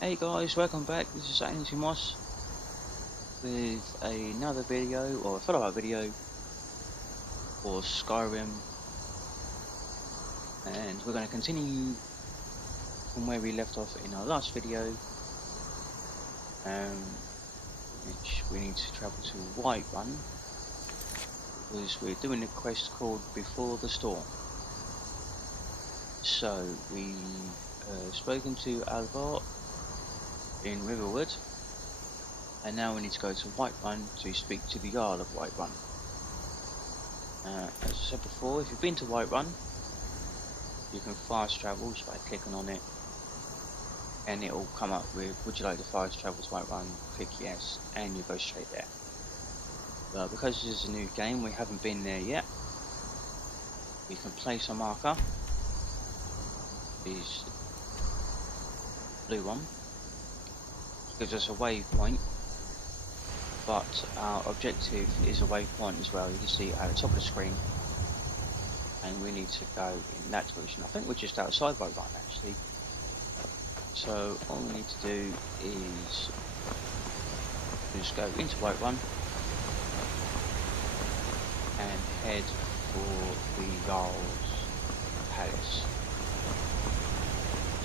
Hey guys, welcome back. This is Anthony Moss with another video or a follow-up video for Skyrim, and we're going to continue from where we left off in our last video, which we need to travel to Whiterun because we're doing a quest called Before the Storm. So we've spoken to Alvar in Riverwood, and now we need to go to Whiterun to speak to the Jarl of Whiterun. As I said before, if you've been to Whiterun, you can fast travel just by clicking on it, and it will come up with would you like to fast travel to Whiterun, click yes, and you go straight there. But because this is a new game, we haven't been there yet. We can place a marker, this blue one, gives us a waypoint, but our objective is a waypoint as well. You can see at the top of the screen, and we need to go in that direction. I think we're just outside Whiterun actually, so all we need to do is just go into Whiterun and head for the Jarl's palace.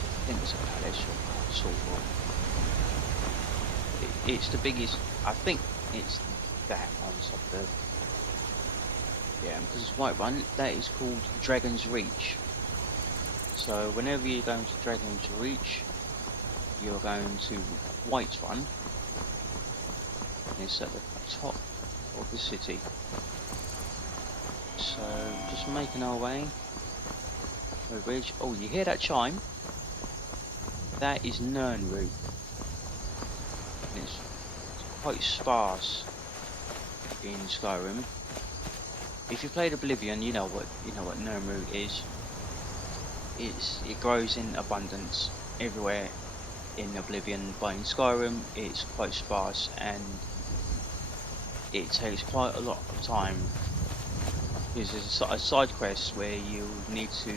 I think it's a palace or sort of. It's the biggest, I think it's that on top of the, yeah, because it's Whiterun, that is called Dragon's Reach. So whenever you're going to Dragon's Reach, you're going to Whiterun, and it's at the top of the city. So just making our way to the bridge. Oh, you hear that chime? That is Nirnroot. It's quite sparse in Skyrim. If you played Oblivion, you know what Nirnroot is. It grows in abundance everywhere in Oblivion, but in Skyrim it's quite sparse, and it takes quite a lot of time. There's a side quest where you need to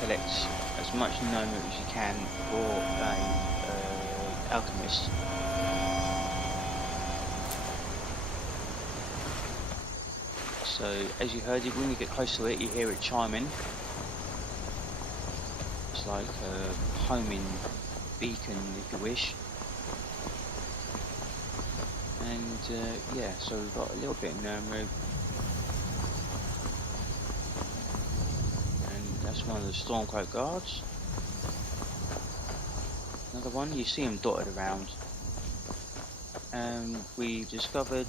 collect as much Nirnroot as you can for a alchemist. So as you heard, when you get close to it, you hear it chiming. It's like a homing beacon, if you wish. And yeah, so we've got a little bit of Nirnroot, and that's one of the Stormcloak guards. Another one, you see them dotted around. We discovered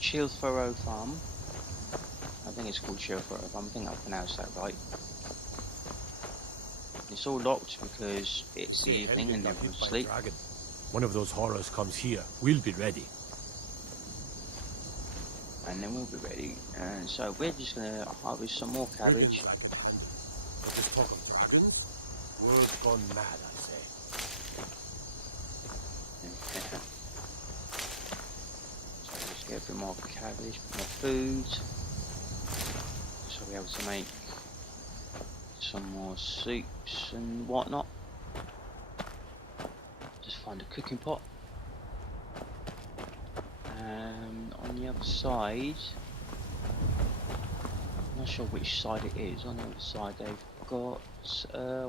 Chilfurrow Farm. I think it's called Chilfurrow Farm, I think I pronounced that right. It's all locked because it's the evening and everyone's asleep. One of those horrors comes here, we'll be ready. And then we'll be ready. And so we're just gonna harvest some more cabbage. I can handle. But this talk of dragons? World's gone mad, I say. So just get a bit more cabbage, a bit more food. So we'll be able to make some more soups and whatnot. Just find a cooking pot. On the other side, I'm not sure which side it is. On the other side they've got,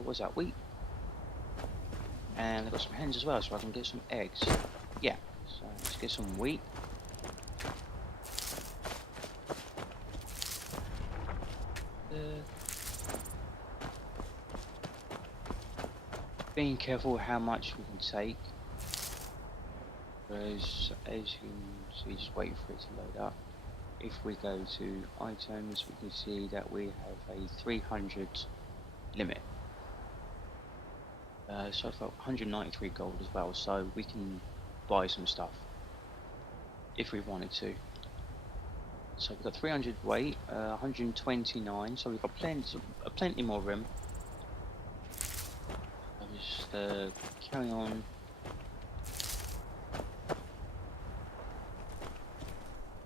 what's that, wheat? And they've got some hens as well, so I can get some eggs. Yeah, so let's get some wheat. Being careful how much we can take, because as you see, just wait for it to load up. If we go to items, we can see that we have a 300 limit. So I've got 193 gold as well, so we can buy some stuff if we wanted to. So we've got 300 weight, 129, so we've got plenty more room. I'll just carry on.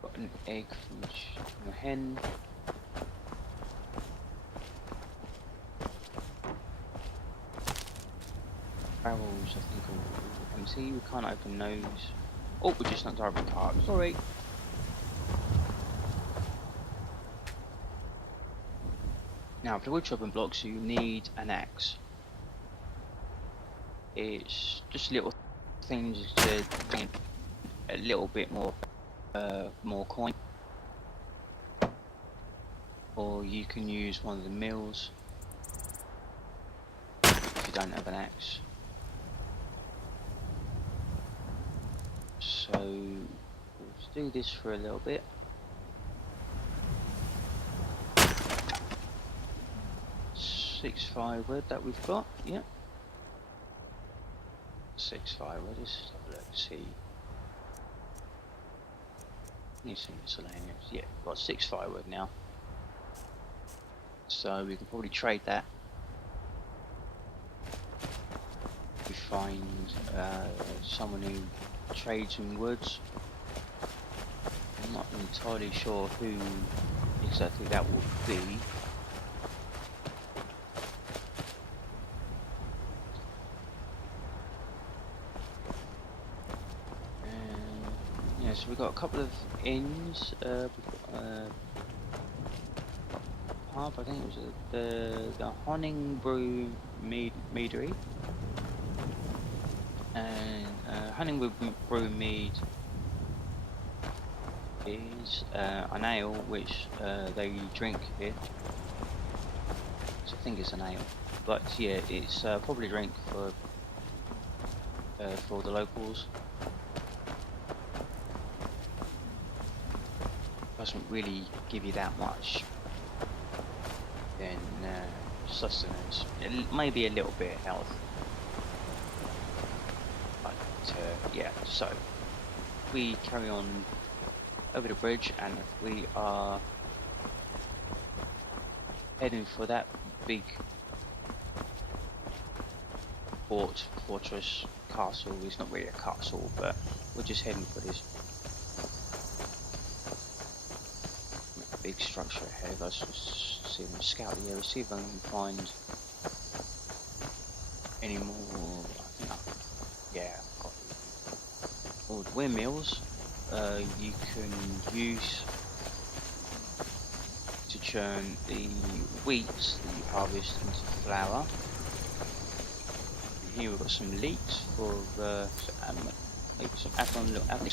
Got an egg from a hen. barrels, I think, are empty. We can't open those. Oh, we just knocked over a cart. Sorry. Now, for the wood chopping blocks, you need an axe. It's just little things to gain a little bit more coin. Or you can use one of the mills if you don't have an axe. So let's do this for a little bit. Six firewood that we've got, yeah. 6 firewood, let's have a look, see. Need some miscellaneous, yeah, we've got 6 firewood now. So we can probably trade that. We find someone who trades in woods. I'm not entirely sure who exactly that will be. Yeah, so we've got a couple of inns. We've got pub, I think it was the Honningbrew Meadery. And Honningbrew Mead is an ale which they drink here. So I think it's an ale, but yeah, it's probably a drink for the locals. Doesn't really give you that much in sustenance. Maybe a little bit of health. Yeah, so we carry on over the bridge, and we are heading for that big fortress castle. It's not really a castle, but we're just heading for this big structure ahead. Let's just see if I can scout the area, see if I can find any more. Yeah, I've got all the windmills you can use to churn the wheat that you harvest into flour. And here we've got some leeks for some apple and little apple.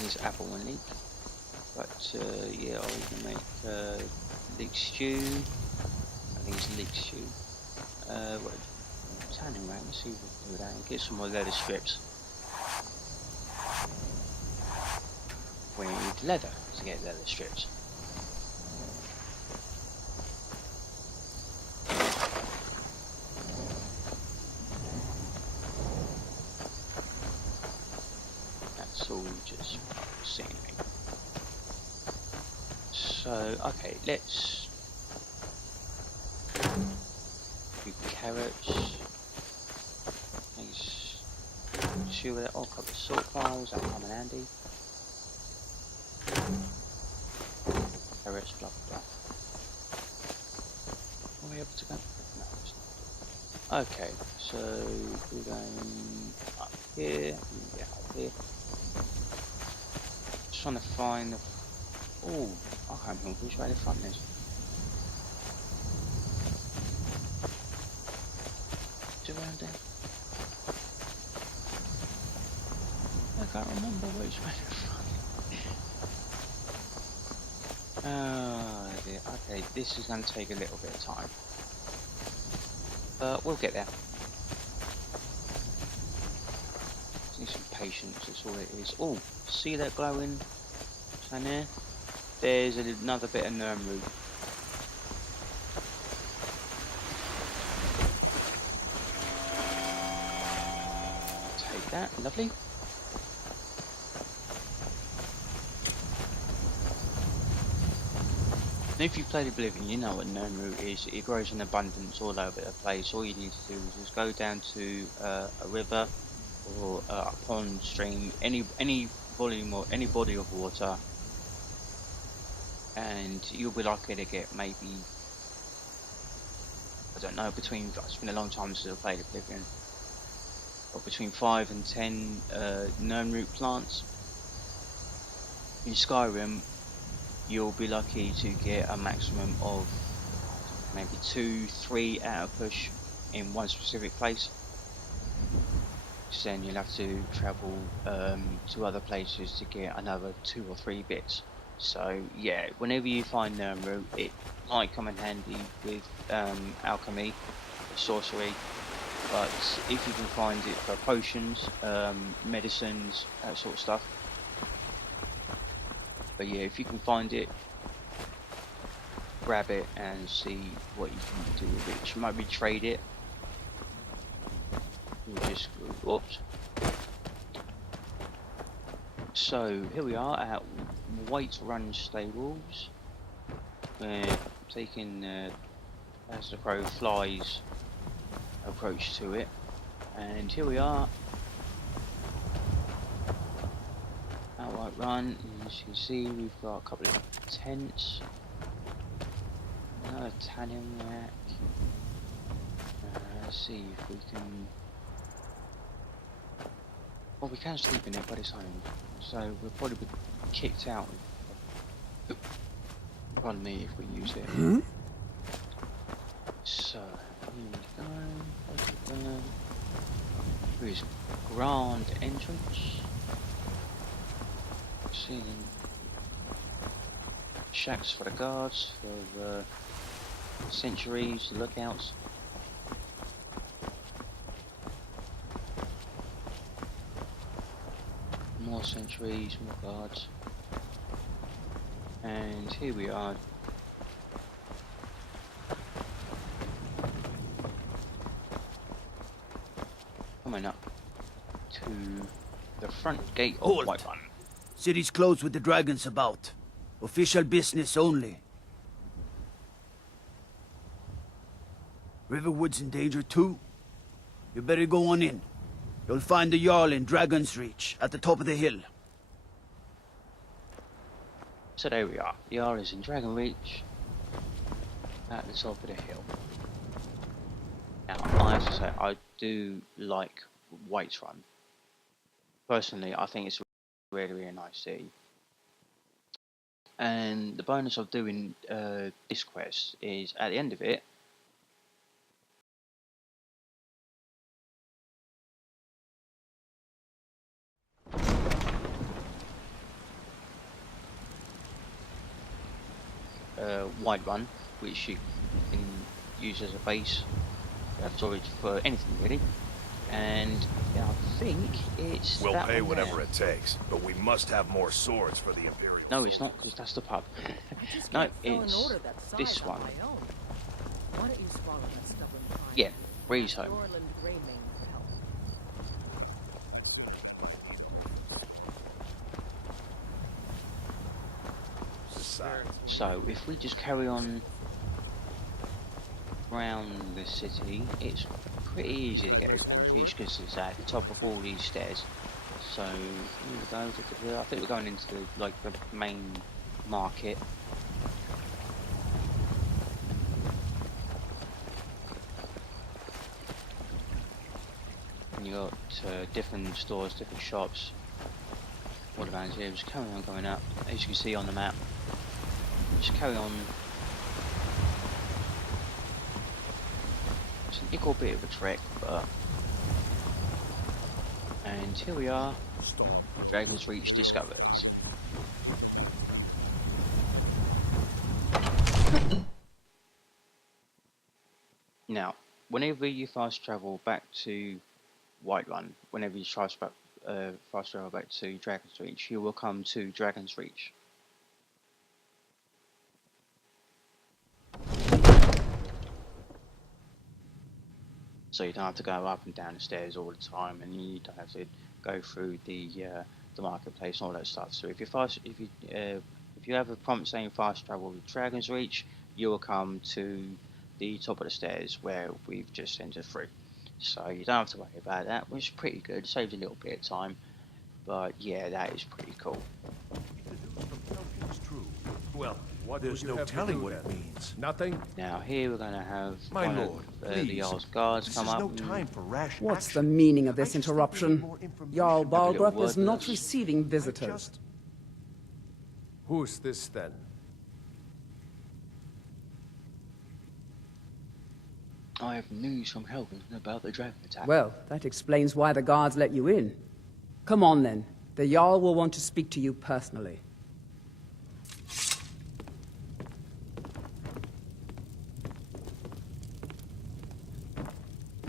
There's apple and leek, but yeah, I can make leek stew. I think it's leek stew. What? Tanning rack. Let's see if we can do that and get some more leather strips. We need leather to get leather strips. That's all just scenery. So, okay, let's do carrots. Sure with that. Oh, a couple of salt piles, that'll come in handy. Carrots, blah blah. Are we able to go? No, it's not. Okay, so we're going up here, yeah, up here. Just trying to find the. Oh, I can't remember which way the front is. Is it around there? I can't remember which way the front. Oh dear. Okay, this is going to take a little bit of time, but we'll get there. Just need some patience, that's all it is. Oh, see that glowing down there? There's another bit of Nirnroot. Take that, lovely. And if you've played Oblivion, you know what Nirnroot is. It grows in abundance all over the place. All you need to do is just go down to a river or a pond, stream, any volume or any body of water, and you'll be likely to get maybe I don't know, it's been a long time since I played Oblivion, but between 5 and 10 gnome root plants. In Skyrim, you'll be lucky to get a maximum of maybe 2, 3 out of push in one specific place. So then you'll have to travel to other places to get another 2 or 3 bits. So yeah, whenever you find gnome root, it might come in handy with alchemy, sorcery, but if you can find it for potions, medicines, that sort of stuff. But yeah, if you can find it, grab it and see what you can do with it. You might be trade it. You just oops. So here we are at White Run Stables. We're taking as the crow flies approach to it, and here we are at White Run. As you can see, we've got a couple of tents, another tanning rack. Let's see if we can. Well, we can sleep in it, but it's home, so we'll probably be kicked out. Pardon me if we use it. So here we go. Here's grand entrance. Ceiling. Shacks for the guards, for the sentries, lookouts. More sentries, more guards. And here we are. Coming up to the front gate of Halt. White Run. City's closed with the dragons about. Official business only. Riverwood's in danger too. You better go on in. You'll find the Jarl in Dragon's Reach, at the top of the hill. So there we are. The Jarl is in Dragon Reach, at the top of the hill. Now, I have to say, I do like White Run. Personally, I think it's really, really nice city. And the bonus of doing this quest is, at the end of it, White Run, which you can use as a base storage for anything really. And yeah, I think it's We'll that pay one whatever there. it takes, but we must have more swords for the Imperial. No, it's not, because that's the pub. No, it's this one. Yeah, Breeze Home. So if we just carry on around the city, it's pretty easy to get this Dragon's Reach because it's at the top of all these stairs. So here we go. I think we're going into the main market. And you got different stores, different shops all around here. Just carry on going up, as you can see on the map. Just carry on. It's an equal bit of a trek, but. And here we are. Dragon's Reach discovered. Now, whenever you fast travel back to White Run, whenever you fast travel back to Dragon's Reach, you will come to Dragon's Reach. So you don't have to go up and down the stairs all the time, and you don't have to go through the marketplace and all that stuff. So if you have a prompt saying fast travel with Dragon's Reach, you will come to the top of the stairs where we've just entered through. So you don't have to worry about that, which is pretty good. Saves a little bit of time, but yeah, that is pretty cool. It's true. Well, What There's would you no have to telling do what it then? means. Nothing? Now here we're going to have My one lord, of please. the Jarl's guards This come is up. no and time for rash What's the action. meaning of I this just think we need interruption? more information. Jarl Have a little Balgruuf word is with not us. receiving visitors. just- Who's this then? I have news from Helgen about the dragon attack. Well, that explains why the guards let you in. Come on then. The Jarl will want to speak to you personally.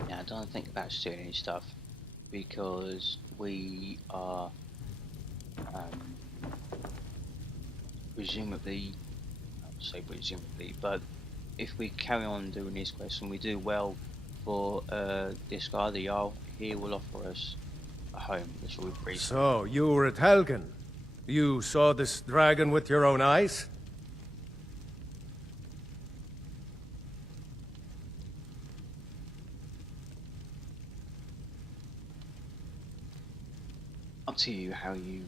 Now don't think about stealing any stuff, because we are presumably, I would say presumably, but if we carry on doing this quest and we do well for this guy, the Jarl, he will offer us a home, which will be pretty. So, you were at Helgen. You saw this dragon with your own eyes? Up to you how you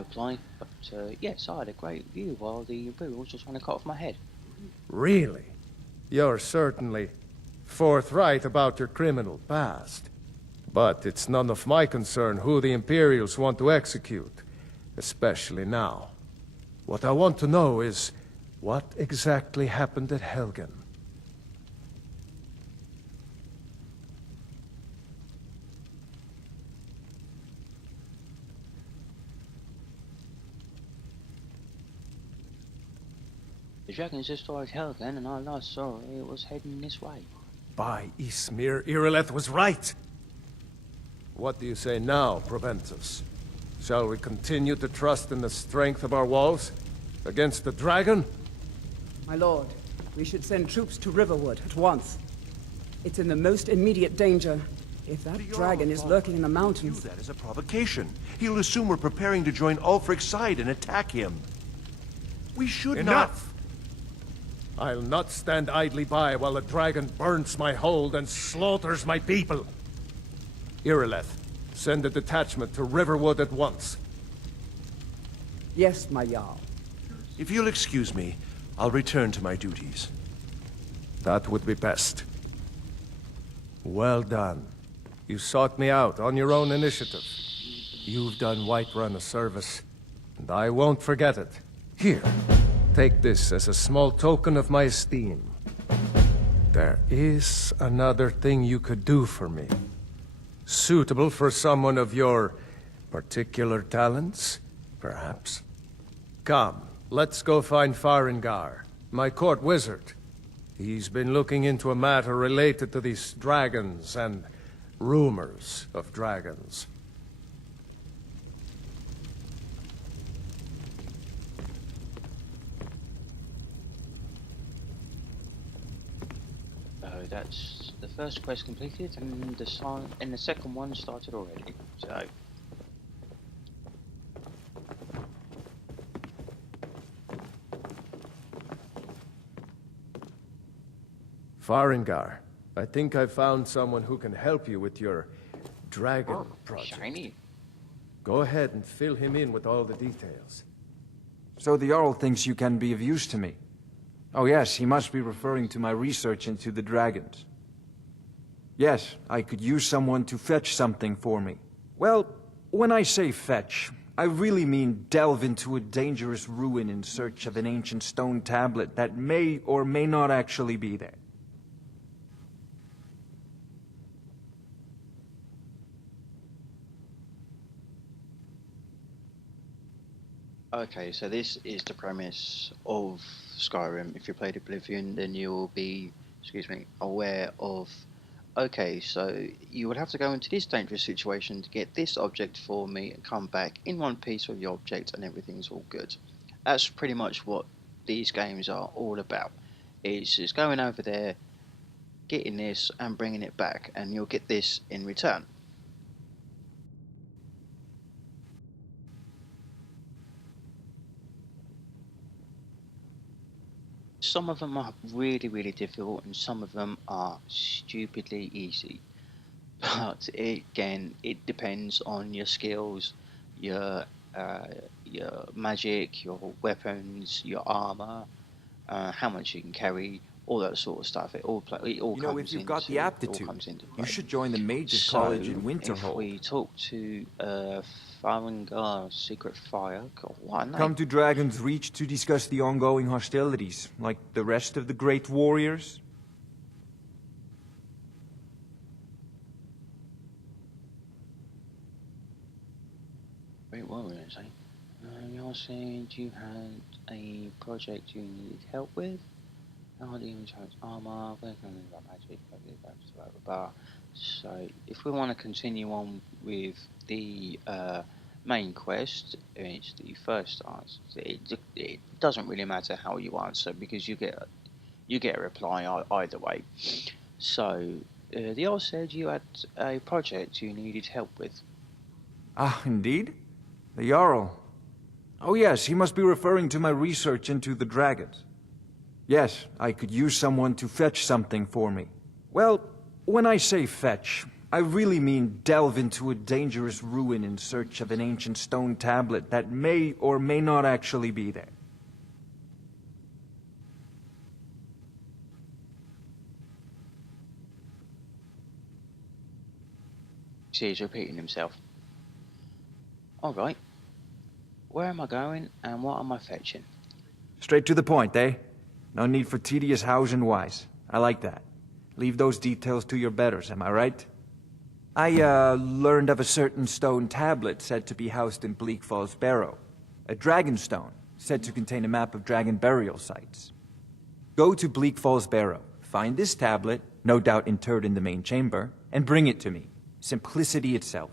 apply, but yes, I had a great view while the Imperials were trying to cut off my head. Really? You're certainly forthright about your criminal past. But it's none of my concern who the Imperials want to execute, especially now. What I want to know is, what exactly happened at Helgen? The dragons destroyed Helgen, and I last saw it was heading this way. By Ismir, Irileth was right! What do you say now, Proventus? Shall we continue to trust in the strength of our walls? Against the dragon? My lord, we should send troops to Riverwood at once. It's in the most immediate danger. If that The Jarl dragon is of lurking in the Balgruuf will mountains... view that as a provocation. He'll assume we're preparing to join Ulfric's side and attack him. We should Enough! I'll not stand idly by while the dragon burns my hold and slaughters my people. Irileth, send a detachment to Riverwood at once. Yes, my Jarl. If you'll excuse me, I'll return to my duties. That would be best. Well done. You sought me out on your own initiative. You've done Whiterun a service, and I won't forget it. Here, take this as a small token of my esteem. There is another thing you could do for me. Suitable for someone of your particular talents, perhaps? Come, let's go find Farengar, my court wizard. He's been looking into a matter related to these dragons and rumors of dragons. So that's the first quest completed, and the second one started already. So Farengar, I think I found someone who can help you with your dragon project. shiny. Go ahead and fill him in with all the details. So the Jarl thinks you can be of use to me. Oh yes, he must be referring to my research into the dragons. Yes, I could use someone to fetch something for me. Well, when I say fetch, I really mean delve into a dangerous ruin in search of an ancient stone tablet that may or may not actually be there. Okay, so this is the premise of Skyrim. If you played Oblivion, then you'll be, excuse me, aware of, okay, so you would have to go into this dangerous situation to get this object for me and come back in one piece with the object and everything's all good. That's pretty much what these games are all about. It's just going over there, getting this and bringing it back, and you'll get this in return. Some of them are really, really difficult, and some of them are stupidly easy. But again, it depends on your skills, your your magic, your weapons, your armor, how much you can carry, all that sort of stuff. It all You know, if you've got the aptitude, you should join the Mages College in Winterhold. If we talk to Farengar Secret Fire, God, what a name. Come to Dragon's Reach to discuss the ongoing hostilities, like the rest of the great warriors. Great warriors, eh? You said you had a project you needed help with. How do you charge armor? Where can we about magic? Blah, blah, blah. So, if we want to continue on with the main quest, it's the first answer. It doesn't really matter how you answer because you get a reply either way. So, the Jarl said you had a project you needed help with. Ah, indeed? The Jarl. Oh yes, he must be referring to my research into the dragons. Yes, I could use someone to fetch something for me. Well, when I say fetch, I really mean delve into a dangerous ruin in search of an ancient stone tablet that may or may not actually be there. See, he's repeating himself. Alright. Where am I going and what am I fetching? Straight to the point, eh? No need for tedious hows and whys. I like that. Leave those details to your betters, am I right? I, learned of a certain stone tablet said to be housed in Bleak Falls Barrow. A dragon stone, said to contain a map of dragon burial sites. Go to Bleak Falls Barrow, find this tablet, no doubt interred in the main chamber, and bring it to me. Simplicity itself.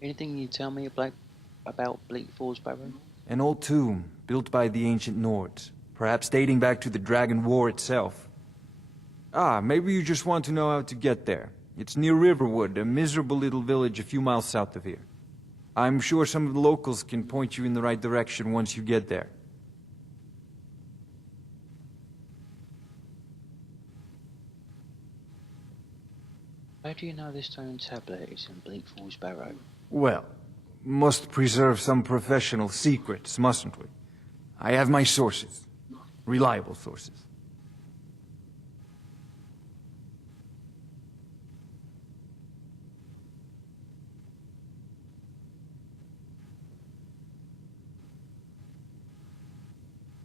Anything you tell me about Bleak Falls Barrow? An old tomb, built by the ancient Nords, perhaps dating back to the Dragon War itself. Ah, maybe you just want to know how to get there. It's near Riverwood, a miserable little village a few miles south of here. I'm sure some of the locals can point you in the right direction once you get there. How do you know this stone tablet is in Bleak Falls Barrow? Well, must preserve some professional secrets, mustn't we? I have my sources. Reliable sources.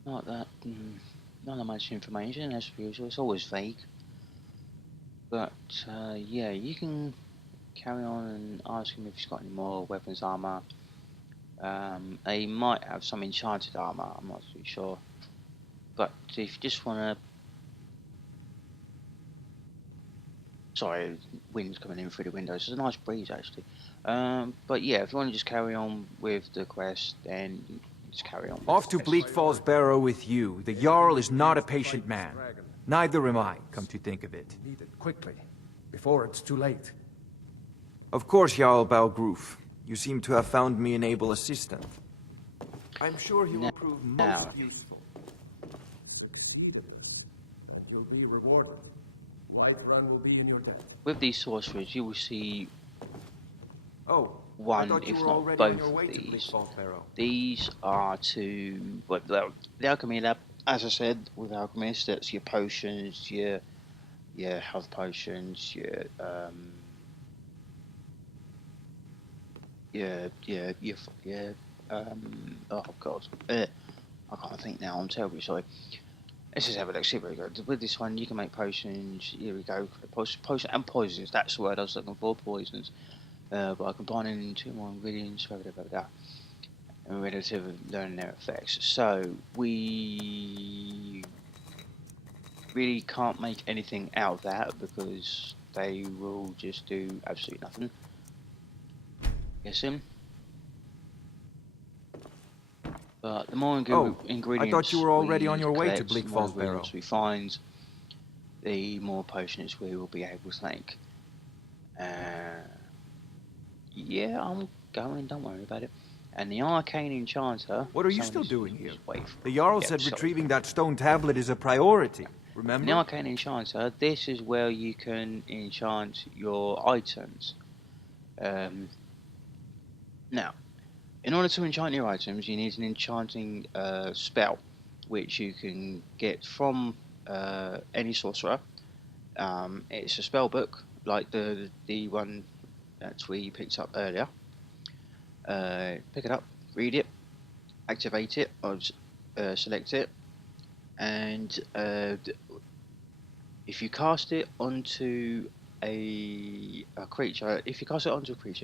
Not that, not that much information, as usual. It's always vague. But, yeah, you can carry on and ask him if he's got any more weapons armor. He might have some enchanted armor, I'm not too sure. But if you just want to... Sorry, wind's coming in through the windows. It's a nice breeze, actually. But yeah, if you want to just carry on with the quest, then just carry on. Off to Bleak Falls Barrow with you. The Jarl is not a patient man. Neither am I, come to think of it. Need it quickly, before it's too late. Of course, Jarl Balgroof. You seem to have found me an able assistant. I'm sure he will prove most useful. And you'll be rewarded. Whiterun will be in your debt. With these sorcerers, you will see Oh, I one, thought you if were not already on both your of way to Bleak these. Falls Barrow. These are to, well, the alchemy lab, as I said, with alchemists, that's your potions, your health potions, oh god, I can't think now, I'm terribly sorry. Let's just have a look, see where we go. With this one, you can make potions, here we go, potion and poisons, that's the word I was looking for, poisons. By combining two more ingredients, and relative learning their effects. So, we really can't make anything out of that because they will just do absolutely nothing. Guessing. But the more ingredients I thought you were already we on your way to collect, Bleak the more Falls Barrow. ingredients we find, the more potions we will be able to make. Yeah, I'm going, don't worry about it. And the arcane enchanter... What are you still doing here? The Jarl said retrieving that stone tablet is a priority. remember? Now I can enchanter. This is where you can enchant your items. Now, in order to enchant your items, you need an enchanting spell, which you can get from any sorcerer. It's a spell book, like the one that we picked up earlier. Pick it up, read it, activate it, or select it, and if you cast it onto a creature,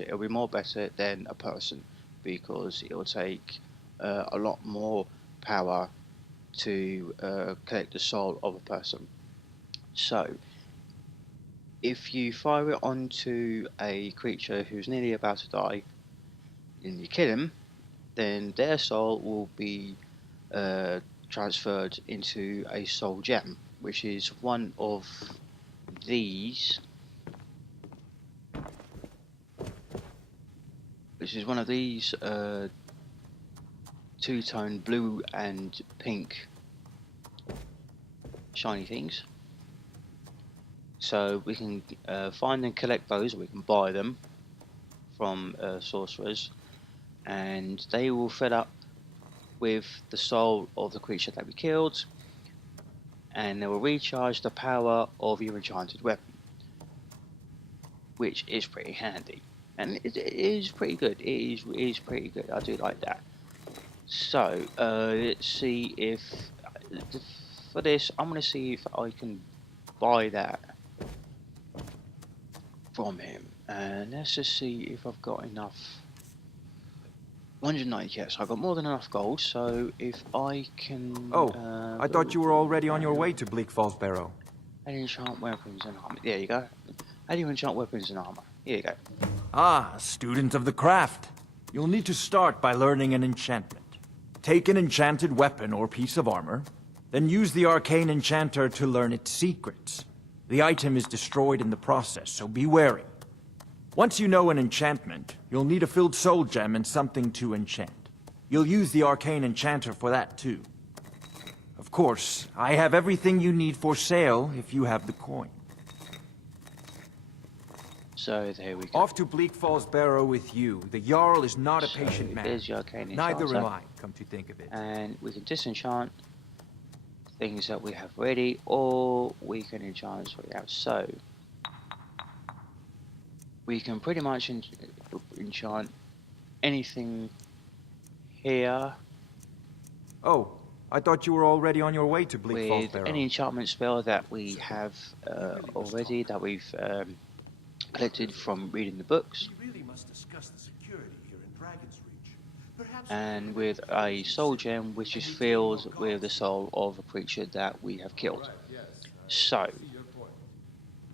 it'll be more better than a person because it will take a lot more power to collect the soul of a person. So, if you fire it onto a creature who's nearly about to die, and you kill him, then their soul will be transferred into a soul gem, which is one of these. Two-tone blue and pink shiny things. So we can find and collect those, or we can buy them from sorcerers, and they will fill up with the soul of the creature that we killed, and they will recharge the power of your enchanted weapon, which is pretty handy, and it is pretty good. It is pretty good. I do like that. So let's see if for this I'm going to see if I can buy that from him, and let's just see if I've got enough. 190, yes, I've got more than enough gold, so if I can... Oh, I thought you were already on your way to Bleak Falls Barrow. How do you enchant weapons and armor? There you go. How do you enchant weapons and armor? Here you go. Ah, student of the craft. You'll need to start by learning an enchantment. Take an enchanted weapon or piece of armor, then use the arcane enchanter to learn its secrets. The item is destroyed in the process, so be wary. Once you know an enchantment, you'll need a filled soul gem and something to enchant. You'll use the arcane enchanter for that too. Of course, I have everything you need for sale if you have the coin. So there we go. Off to Bleak Falls Barrow with you. The Jarl is not a patient man. There's your arcane Neither enchanter. am I, come to think of it. And we can disenchant things that we have ready, or we can enchant what we have. So we can pretty much enchant anything here. Oh, I thought you were already on your way to Bleak Falls With Barrow. any enchantment spell that we have already, that we've collected from reading the books, We really must discuss the security here in Dragon's Reach. Perhaps and with a soul gem which is filled with the soul of a creature that we have killed. So, See your point.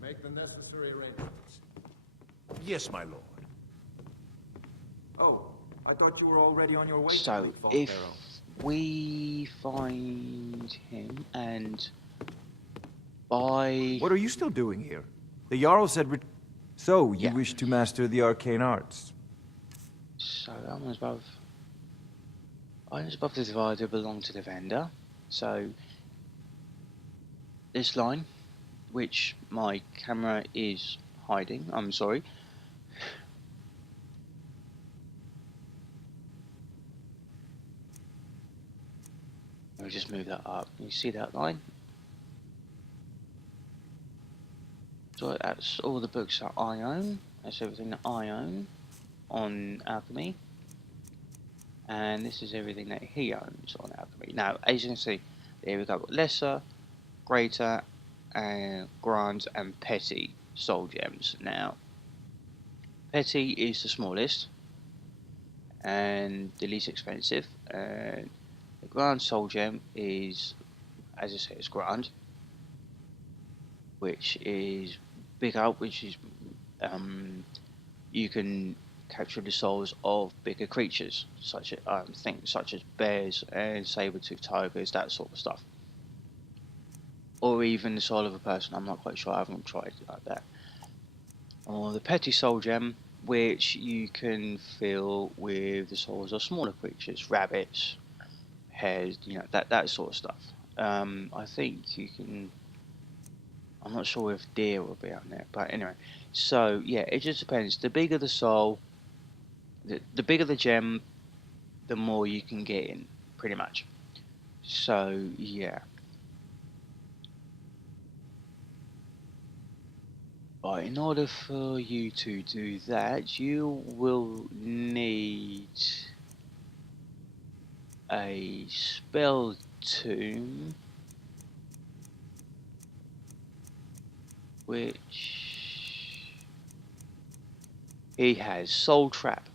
Make the necessary arrangements. Yes, my lord. Oh, I thought you were already on your way to so Bleak Falls if Barrow. we find him and buy... What are you still doing here? The Jarl said So, you Yeah. wish to master the arcane arts? So items above the divider belong to the vendor. So this line, which my camera is hiding, I'm sorry. Let me just move that up. You see that line? So that's all the books that I own. That's everything that I own on Alchemy. And this is everything that he owns on Alchemy. Now, as you can see, there we go. Lesser, greater, and grand, and petty soul gems. Now, petty is the smallest and the least expensive. And the grand soul gem is, as I say, it's grand, which is bigger, which is you can capture the souls of bigger creatures, such as things such as bears and saber-toothed tigers, that sort of stuff, or even the soul of a person. I'm not quite sure. I haven't tried it like that. Or the petty soul gem, which you can fill with the souls of smaller creatures, rabbits, hares, that sort of stuff. I think you can I'm not sure if deer will be on there, but anyway. So yeah, it just depends. The bigger the soul, the bigger the gem, the more you can get in, pretty much. So yeah. But in order for you to do that, you will need a spell tomb, which he has. Soul Trap.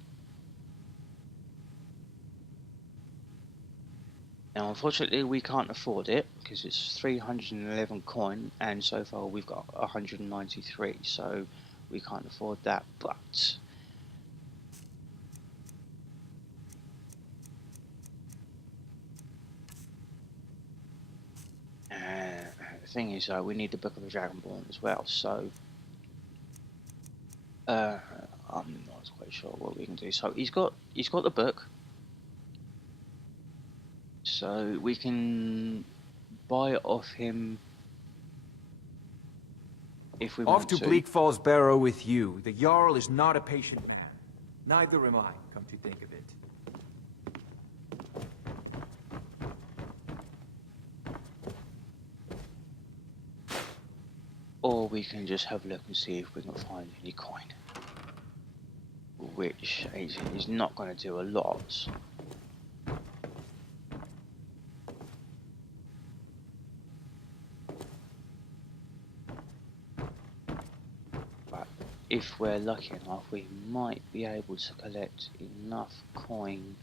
Now, unfortunately, we can't afford it because it's 311 coin, and so far we've got 193, so we can't afford that. But the thing is, we need the Book of the Dragonborn as well. So I'm not quite sure what we can do. So he's got the book. So we can buy it off him if we Off want to to. Bleak Falls Barrow with you. The Jarl is not a patient man. Neither am I, come to think of it. Or we can just have a look and see if we can find any coin. Which is not going to do a lot. But if we're lucky enough, we might be able to collect enough coin,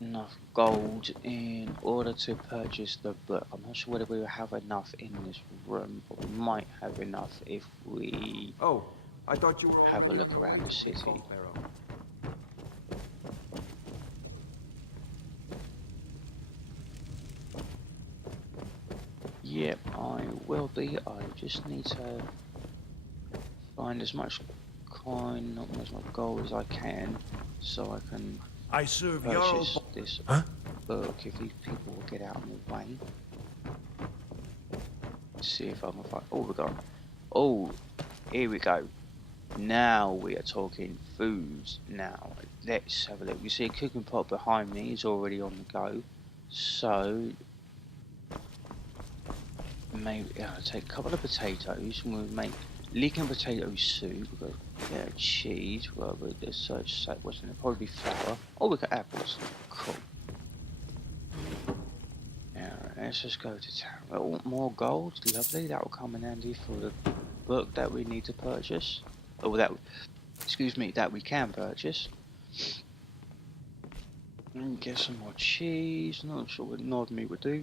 enough gold in order to purchase the book. I'm not sure whether we will have enough in this room, but we might have enough if we Oh, I thought you were... have a look around the city. Barrow. Yep, I will be. I just need to find as much coin, not as much gold as I can, so I can I serve purchase Jarl. this Huh? book if these people will get out of my way. Let's see if I can find. Oh, we got. Oh, here we go. Now we are talking foods. Now let's have a look. You see a cooking pot behind me is already on the go, so maybe I'll take a couple of potatoes and we'll make leek and potato soup. We've got a bit of cheese. Well, there's such what's in it? Probably flour. Oh, we got apples. Cool. Now let's just go to town. Oh, more gold. Lovely. That will come in handy for the book that we need to purchase. Oh, excuse me, that we can purchase. And get some more cheese. Not sure what nod meat would do.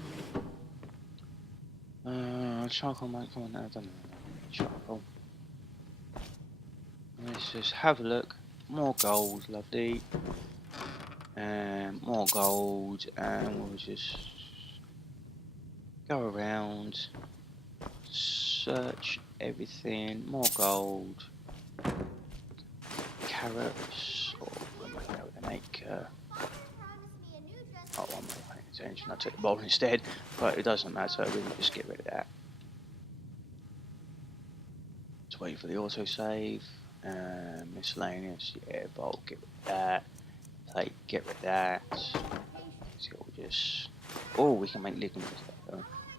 Charcoal might come on. I don't know. Charcoal. Let's just have a look. More gold, lovely. And more gold, and we'll just go around, search everything. More gold. Carrots, or what am I going to make? Oh, I'm not paying attention. I took the bowl instead, but it doesn't matter. We can just get rid of that. Let's wait for the autosave. Miscellaneous, yeah, bowl, get rid of that. Plate, get rid of that. So we'll just. Oh, we can make liquid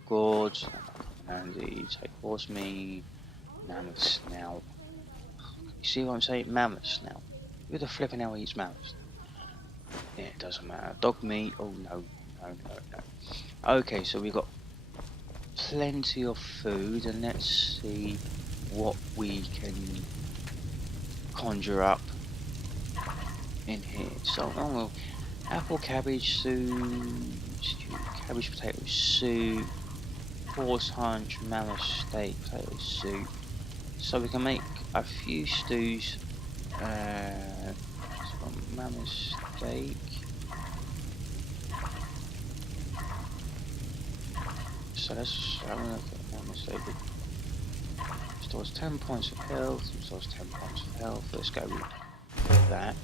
gourds. Handy. Take horse meat. Mammoth snout. You see what I'm saying? Mammoth snout. Who the flipping hell eats mammoths? Yeah, it doesn't matter. Dog meat. Oh no, no. Okay, so we've got plenty of food, and let's see what we can conjure up in here. So, oh, apple cabbage soup, cabbage potato soup, horse hunch, mammoth steak potato soup. So we can make a few stews. Mammoth steak. So let's have a look at mammoth steak. Restores 10 points of health. Restores 10 points of health. Let's go with that.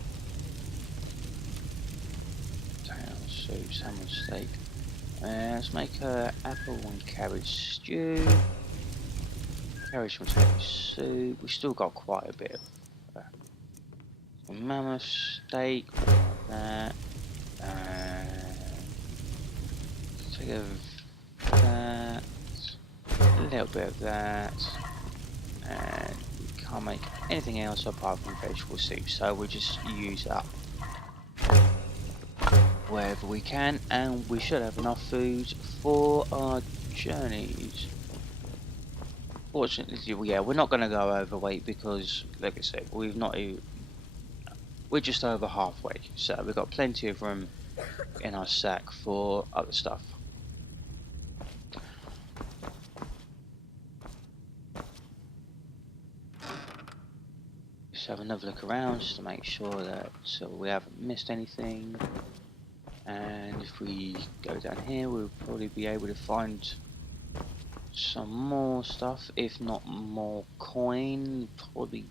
Potato soup, salmon steak. Let's make a apple and cabbage stew. Cabbage and potato soup. We still got quite a bit of mammoth steak. That. Take of that. A little bit of that. And we can't make anything else apart from vegetable soup, so we'll just use up wherever we can, and we should have enough food for our journeys. Fortunately, yeah, we're not going to go overweight because, like I said, we're just over halfway, so we've got plenty of room in our sack for other stuff. Just have another look around just to make sure that we haven't missed anything. And if we go down here, we'll probably be able to find some more stuff, if not more coin. Probably.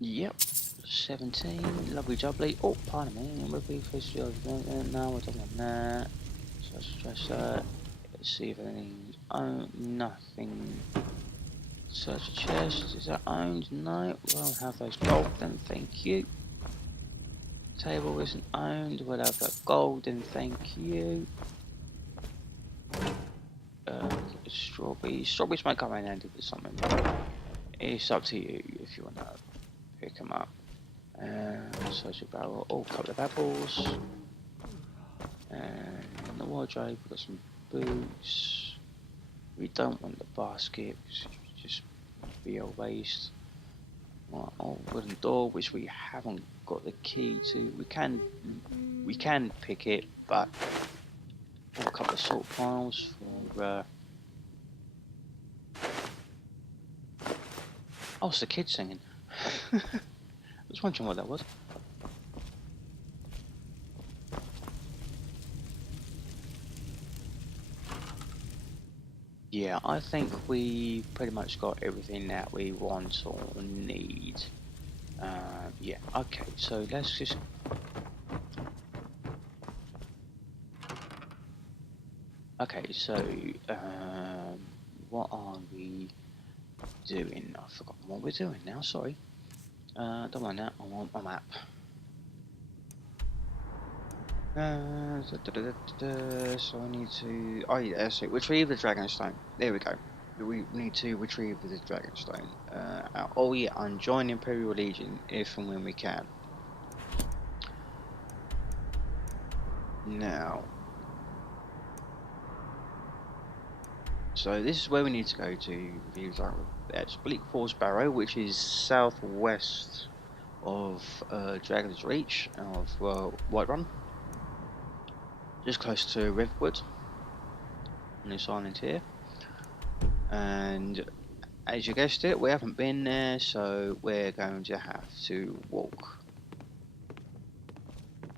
Yep, 17. Lovely jubbly. Oh, pardon me. Repeat fish. No, we're talking about that. So, let's see if anything's owned. Nothing. Search a chest. Is that owned? No. We'll have those gold then. Thank you. Table isn't owned. We'll have that gold then. Thank you. Strawberries. Strawberries might come in handy with something. It's up to you if you want to pick them up. Search a barrel. Oh, a couple of apples. And in the wardrobe, we've got some boots. We don't want the basket because it just be a waste. Oh, wooden door, which we haven't got the key to. We can pick it, but a couple of salt piles for. Oh, it's the kid singing. I was wondering what that was. Yeah, I think we pretty much got everything that we want or need. Yeah, okay, so let's just... Okay, so, what are we doing? I've forgotten what we're doing now, sorry. Don't mind that, I want my map. So I need to... Oh yeah, so retrieve the Dragonstone. There we go. We need to retrieve the Dragonstone. Oh yeah, and join the Imperial Legion if and when we can. Now... So this is where we need to go to. That's Bleak Falls Barrow, which is southwest of Dragon's Reach of Whiterun. Just close to Riverwood on this island here. And as you guessed it, we haven't been there, so we're going to have to walk.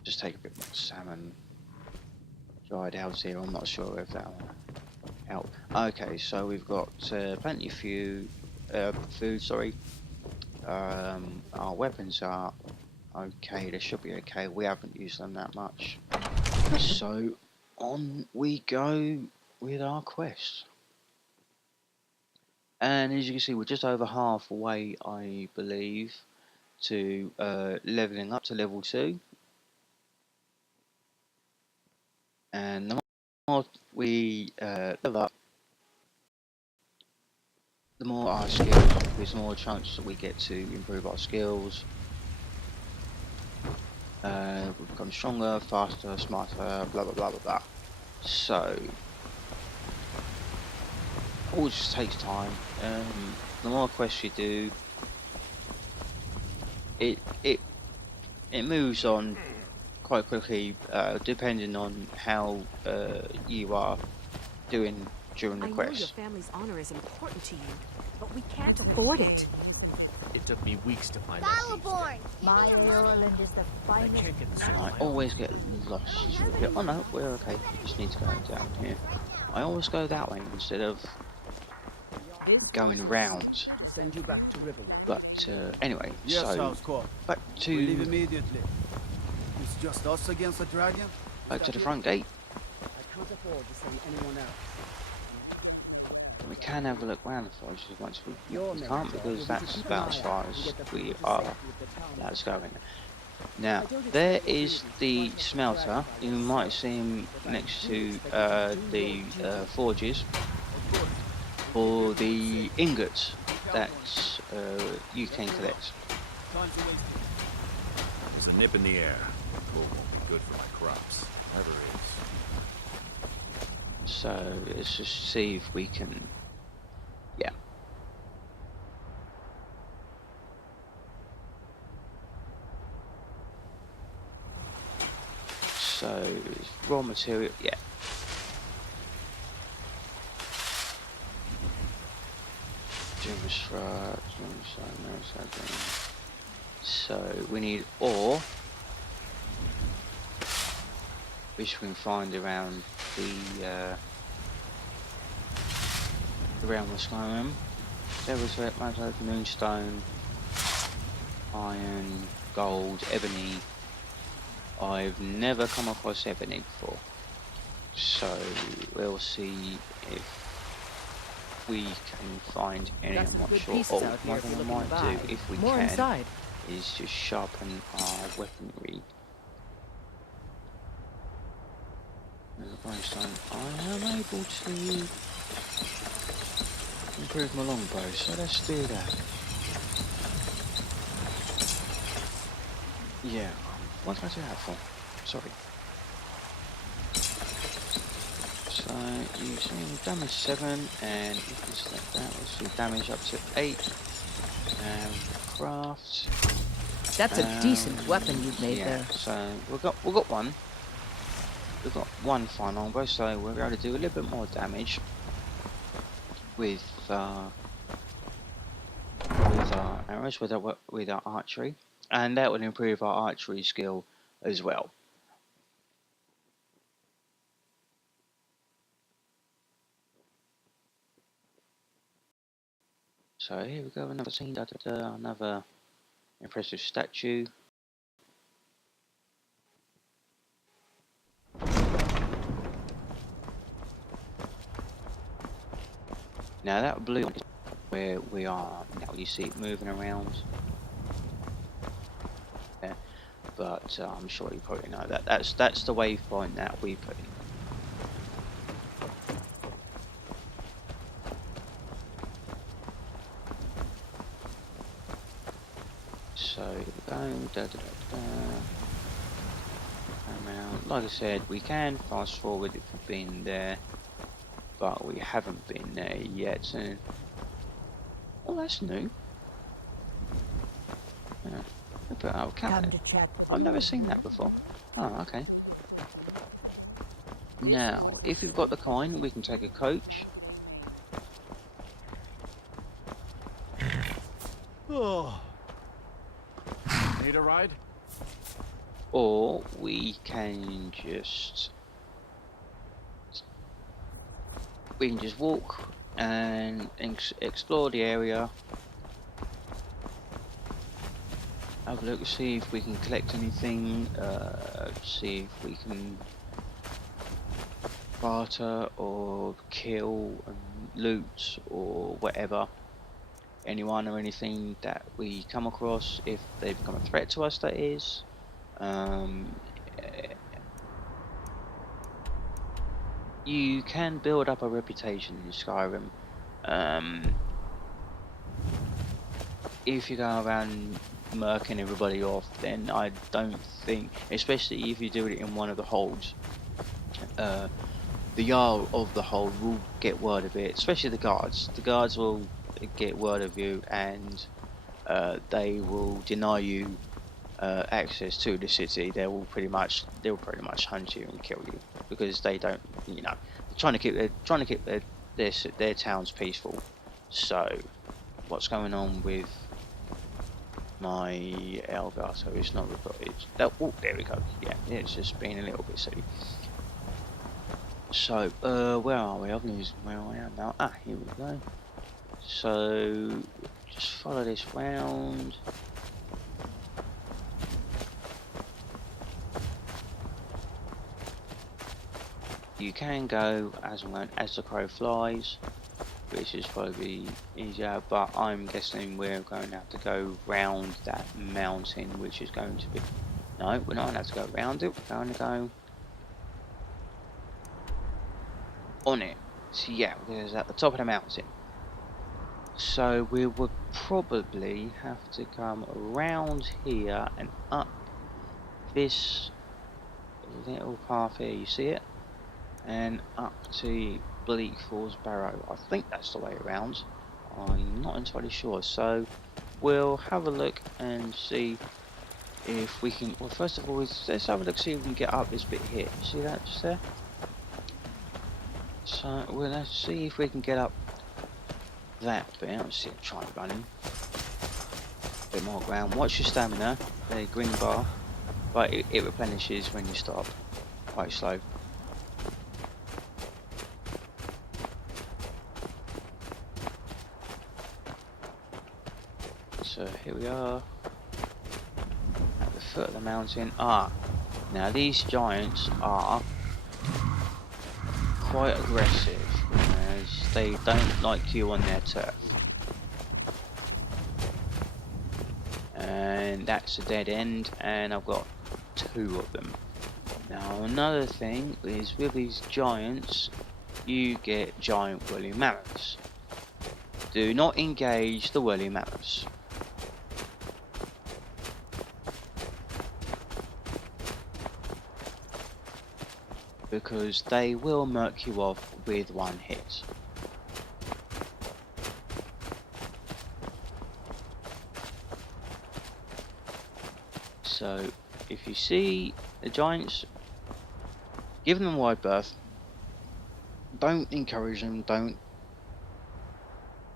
Just take a bit more salmon. Dried out here, I'm not sure if that will help. Okay, so we've got plenty of food, sorry. Our weapons are okay, they should be okay. We haven't used them that much. So on we go with our quest. And as you can see, we're just over halfway, I believe, to leveling up to level 2. And the more we level up, the more our skills, there's more chance that we get to improve our skills. We become stronger, faster, smarter, blah blah blah blah blah. So all just takes time. The more quests you do, it moves on quite quickly, depending on how you are doing during the quest. I know your family's honor is important to you, but we can't afford it. It took me weeks to find Battleborn! My Ireland is the I finest. can't get the I always get lost. Oh no, we're okay. We just need to go down here. I always go that way instead of going round. To send you back to Riverwood. But anyway, Yes, so House Call. back We leave to immediately. It's just us against the dragon? Back to the front gate. I can't afford to send anyone else. We can have a look round the forest once we Your main can't, job because will be to that's keep an about eye as out far and as get the we people to are safety with the town. allowed to go in. Now, I don't expect there your is duty the to watch the smelter. dragons by You might yourself, see him but I next do to expect you to do the your duty. forges for the ingots that you can collect. There's a nip in the air. Cold won't be good for my crops. Never is. So let's just see if we can. Yeah. So raw material, yeah. So we need ore, which we can find around the Skyrim. There was moonstone, iron, gold, ebony. I've never come across ebony before, so we'll see if we can find any. I'm not sure. Oh, one thing I might do, if we More can, inside. is just sharpen our weaponry. Brimstone. I am able to improve my longbow, so let's do that. Yeah, what did I do that for? Sorry. So you see damage 7, and if you select that, we'll see damage up to 8. Craft. That's a decent weapon you've made yeah, there. So we've got one. We've got one fine longbow, so we'll be able to do a little bit more damage with our arrows, with our archery, and that will improve our archery skill as well. So here we go, another scene, another impressive statue. Now that blue is where we are now. You see it moving around. Yeah, but I'm sure you probably know that. That's the waypoint that we put in. So going around. Like I said, we can fast forward if we've been there, but we haven't been there yet. And oh, that's new. Yeah. Put our Come to check. I've never seen that before. Oh, okay. Now, if we've got the coin, we can take a coach. Oh. Need a ride? Or we can just walk and explore the area. Have a look, see if we can collect anything, see if we can barter or kill and loot or whatever. Anyone or anything that we come across, if they become a threat to us, that is. You can build up a reputation in Skyrim. If you go around murking everybody off, then I don't think, especially if you do it in one of the holds, the Jarl of the hold will get word of it, especially the guards. The guards will get word of you, and they will deny you access to the city. They'll pretty much hunt you and kill you, because they don't, you know, they're trying to keep their towns peaceful. So what's going on with my Elgato is not recorded. Oh, there we go. Yeah, it's just been a little bit silly. So where are we? I've losing where I am now. Ah, here we go. So just follow this round. you can go as the crow flies, which is probably easier, but I'm guessing we're going to have to go round that mountain, which is going to be... No, we're not going to have to go around it, we're going to go on it. So yeah, because at the top of the mountain. So we would probably have to come around here and up this little path here, you see it? And up to Bleak Falls Barrow. I think that's the way around. I'm not entirely sure. So we'll have a look and see if we can... Well, first of all, let's have a look, see if we can get up this bit here. See that just there? So well, let's see if we can get up that bit. Let's see, try running. A bit more ground. Watch your stamina, the green bar. But it replenishes when you stop. Quite slow. So here we are at the foot of the mountain. Now these giants are quite aggressive as they don't like you on their turf. And that's a dead end, and I've got 2 of them. Now another thing is with these giants you get giant woolly mammoths. Do not engage the woolly mammoths. Because they will murk you off with one hit. So if you see the giants, give them a wide berth. Don't encourage them, don't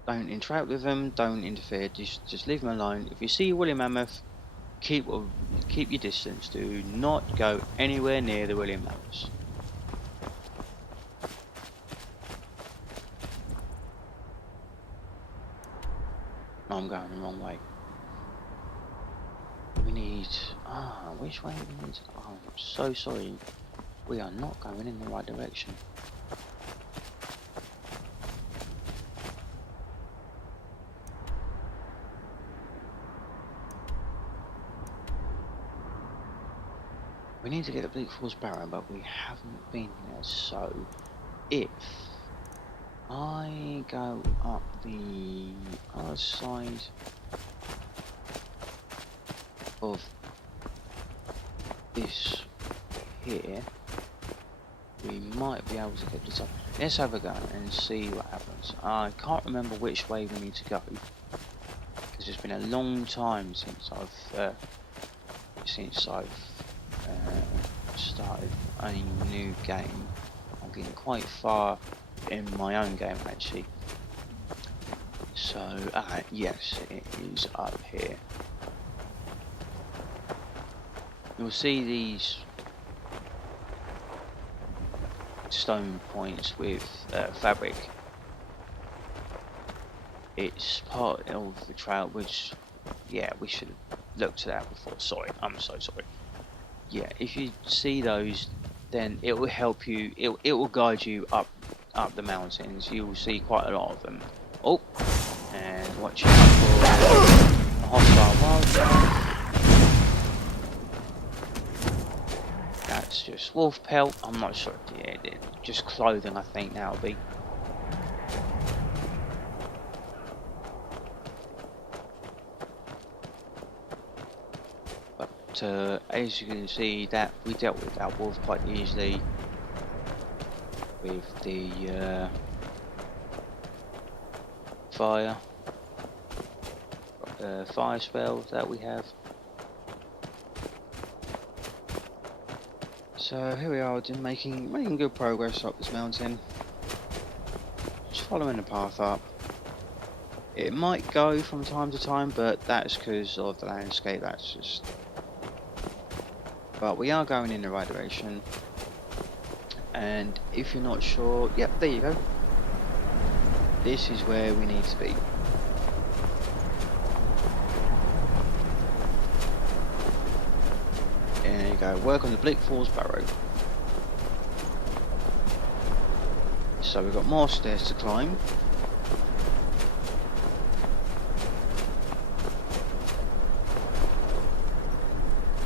interact with them, don't interfere, just leave them alone. If you see a woolly mammoth, keep your distance. Do not go anywhere near the woolly mammoths. I'm going the wrong way. We need... which way we need to go? Oh, I'm so sorry. We are not going in the right direction. We need to get the Bleak Falls Barrow, but we haven't been there, so if I go up the other side of this here, we might be able to get this up. Let's have a go and see what happens. I can't remember which way we need to go because it's been a long time since I've started a new game. I'm getting quite far in my own game actually. So yes, it is up here. You'll see these stone points with fabric. It's part of the trail, which, yeah, we should have looked at that before. Sorry, I'm so sorry. Yeah, if you see those, then it will help you. It will guide you up the mountains. You will see quite a lot of them. Oh, and watch out for a hostile wildlife. That's just wolf pelt. I'm not sure. Yeah, just clothing. I think that'll be. But as you can see, that we dealt with that wolf quite easily with the fire spell that we have. So here we are, making good progress up this mountain. Just following the path up. It might go from time to time, but that's because of the landscape. That's just. But we are going in the right direction. And if you're not sure, yep, there you go. This is where we need to be. There you go, work on the Bleak Falls Barrow. So we've got more stairs to climb.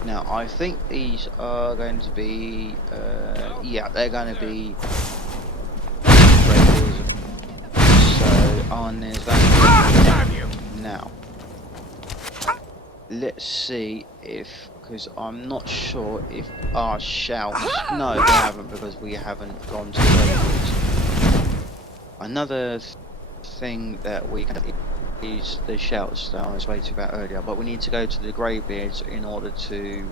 Now I think these are going to be, yeah, they're going to be breakers. So on there's going to be now. Let's see if, because I'm not sure if our shouts. No, they haven't, because we haven't gone to the graveyards. Another thing that we can do is the shouts that I was waiting about earlier, but we need to go to the graveyards in order to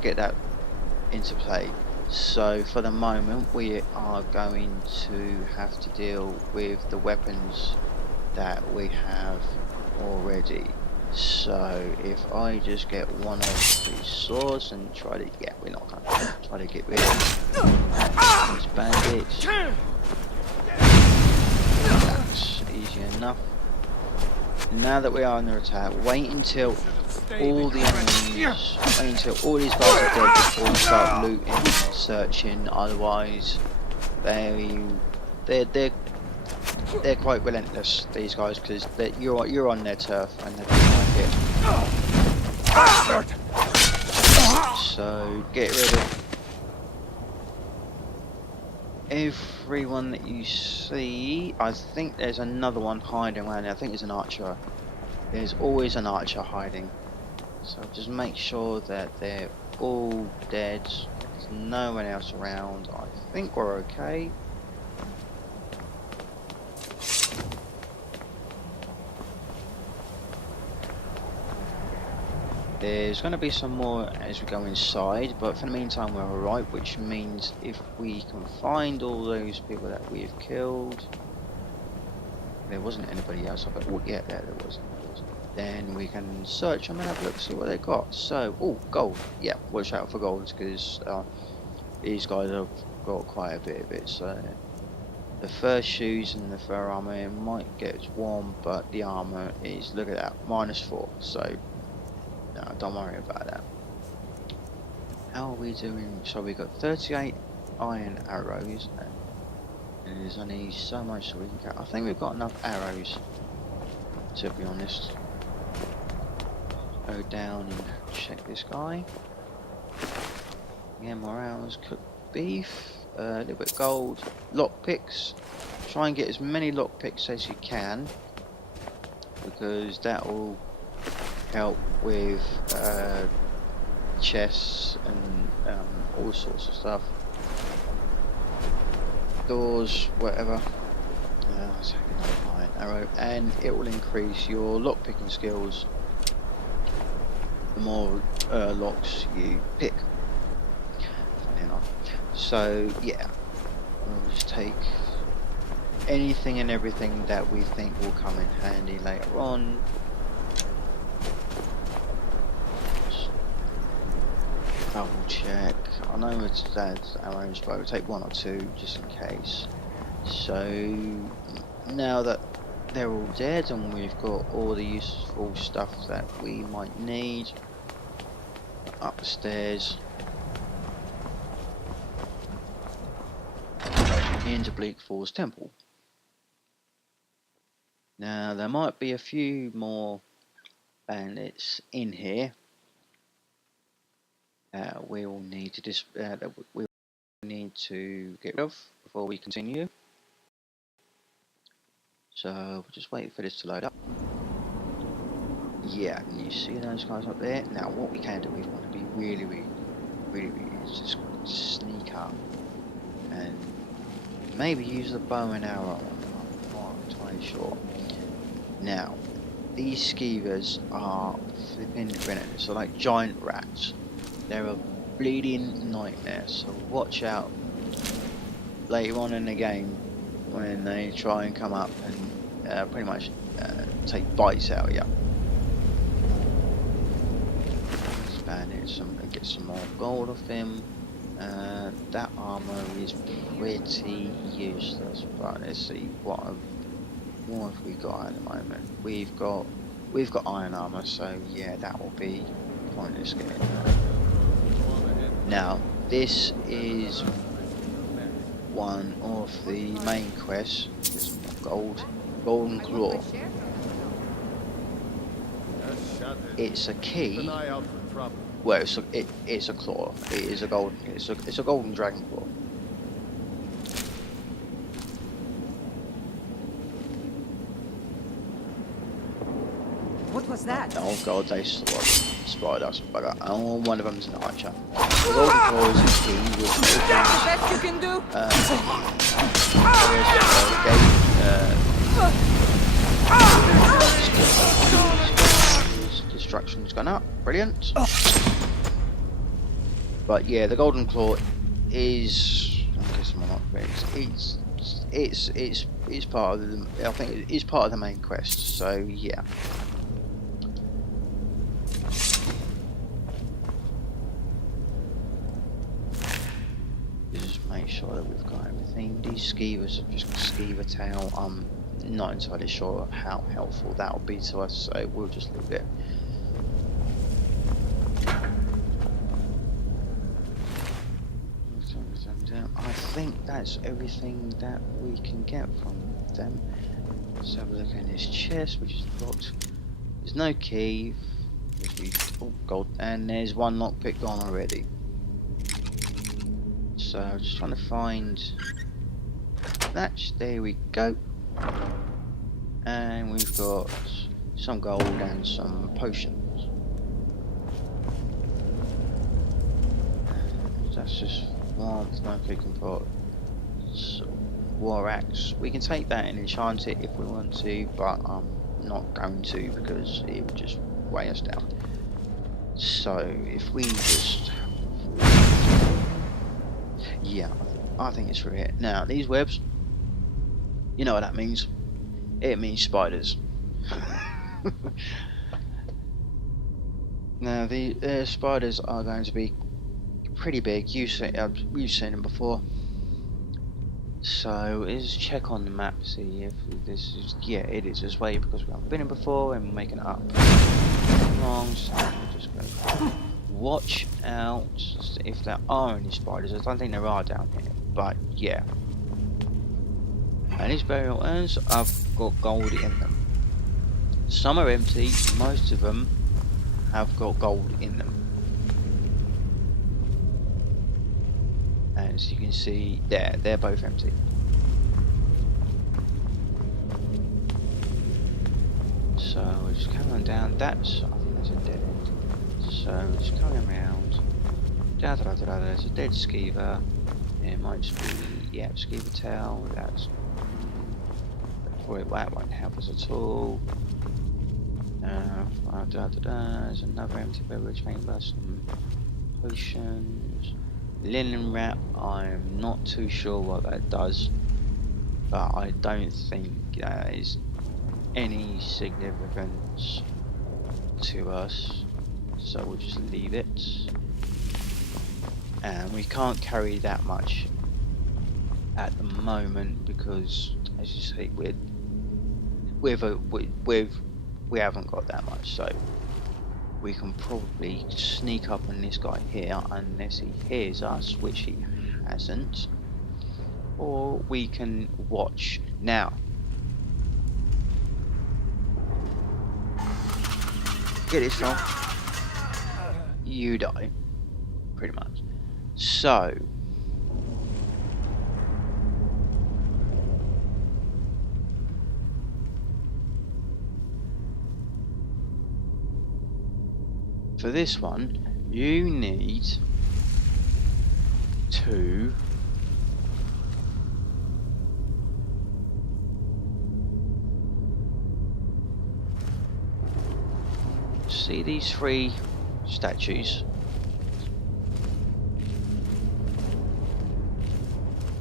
get that into play. So for the moment we are going to have to deal with the weapons that we have already. So if I just get one of these swords and try to, yeah, we're not going to try to get rid of these bandits. That's easy enough. Now that we are under attack, wait until all the enemies, wait until all these guys are dead before we start looting and searching. Otherwise, they're quite relentless, these guys, because you're on their turf and they don't like it. So get rid of everyone that you see. I think there's another one hiding around there. I think there's an archer. There's always an archer hiding. So just make sure that they're all dead. There's no one else around. I think we're okay. There's going to be some more as we go inside, but for the meantime we're alright, which means if we can find all those people that we've killed, there wasn't anybody else, but well, yeah, there was. Then we can search them and have a look, see what they got. So, oh, gold. Yeah, watch out for gold, because these guys have got quite a bit of it. So the fur shoes and the fur armor, it might get warm, but the armor is, look at that, -4. So no, don't worry about that. How are we doing? So we got 38 iron arrows, and there's only so much that we can get. I think we've got enough arrows, to be honest. Go down and check this guy. Yeah, more arrows, cooked beef, a little bit of gold, lockpicks. Try and get as many lockpicks as you can, because that will help with chests and all sorts of stuff. Doors, whatever. Arrow, and it will increase your lockpicking skills the more locks you pick. Funny enough. So yeah, we'll just take anything and everything that we think will come in handy later on. Double check. I know it's that's arrows, but we'll take 1 or 2 just in case. So now that they're all dead and we've got all the useful stuff that we might need, up the stairs into Bleak Falls Temple. Now there might be a few more bandits in here. We will need to we need to get rid of before we continue. So we'll just wait for this to load up. Yeah, you see those guys up there? Now what we can do, we want to be really just sneak up and maybe use the bow and arrow. I'm not entirely sure. Now these skeevers are flipping venomous, so like giant rats. They're a bleeding nightmare, so watch out later on in the game when they try and come up and pretty much take bites out of you. Expand it and get some more gold off him. That armor is pretty useless, but let's see what have we got at the moment. We've got iron armor, so yeah, that will be pointless getting that. Now this is one of the main quests. There's golden claw. It's a key. Well, it's a claw. It is a golden. It's a golden dragon claw. What was that? Oh god, they spied us, but one of them's an archer. The golden claw is a key which Is that the best you can do? Destruction's gone up, brilliant. But yeah, the golden claw is. I guess I'm not ready. It's part of the. I think it is part of the main quest. So yeah. Just make sure that we've got everything. These skeevers have just got skeever tail. I'm not entirely sure how helpful that will be to us, so we'll just leave it. I think that's everything that we can get from them. Let's have a look in this chest, which is locked. There's no key. Oh, gold, and there's one lockpick gone already. So just trying to find that. There we go. And we've got some gold and some potions. And that's just one lockpicking pot. So, war axe. We can take that and enchant it if we want to, but I'm not going to because it would just weigh us down. So if we just, yeah, I think it's for it. Now these webs, you know what that means? It means spiders. Now the spiders are going to be pretty big. We've seen them before. So let's check on the map, see if this is, yeah, it is this way because we haven't been in before and we're making it up. Wrong, so we'll just go. Watch out if there are any spiders. I don't think there are down here, but yeah. And these burial urns have got gold in them. Some are empty, most of them have got gold in them. As you can see there, they're both empty. So we're just coming down, that's, I think that's a dead end. So we're just coming around. There's a dead skeever. It might just be, yeah, skeever tail. That won't help us at all. There's another empty burial chamber, some potions. Linen wrap, I'm not too sure what that does, but I don't think that is any significance to us, so we'll just leave it. And we can't carry that much at the moment because, as you say, we haven't got that much, so we can probably sneak up on this guy here unless he hears us, which he hasn't, or we can watch. Now get this wrong, you die pretty much. So for this one, you need to see these three statues.